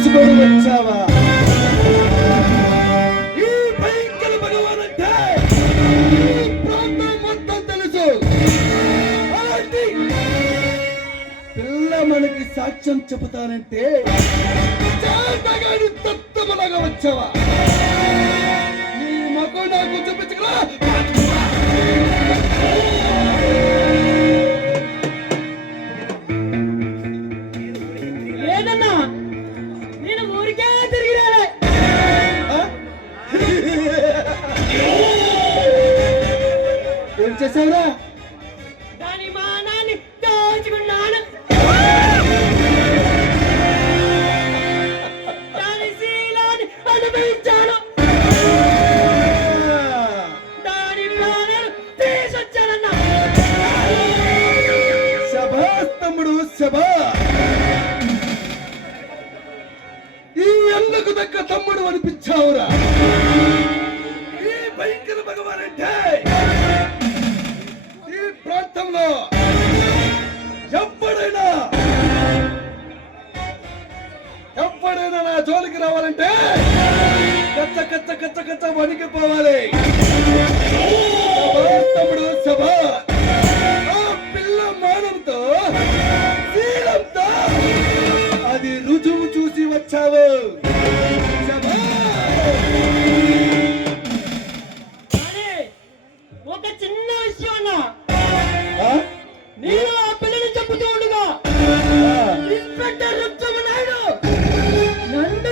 తీసుకొని వచ్చావా? ఈ భయంకర భగవాన్ అంటే ప్రాంతం మొత్తం తెలుసు. అలాంటి పిల్ల మనకి సాక్ష్యం చెబుతానంటే చేతగాని తత్వములాగా వచ్చావా? నీ మగ నాకు చూపించగల ఊరికే తిరిగి రాలే? ఏం చేశావురా? దాని మానాన్ని దాచుకున్నాను. దాని శీలాన్ని అనుభవించాను. దాని ప్రాణాలు తీసుకొచ్చానన్నా. శభాస్ తమ్ముడు శభా ఎల్లకు తగ్గ తమ్ముడు అనిపించావురా. ఈ భయంకర భగవాన్ అంటే ఈ ప్రాంతంలో ఎప్పుడైనా ఎప్పుడైనా నా జోలికి రావాలంటే కచ్చ కచ్చ కచ్చ కచ్చ వణికిపోవాలి. శభాస్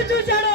చూశాడు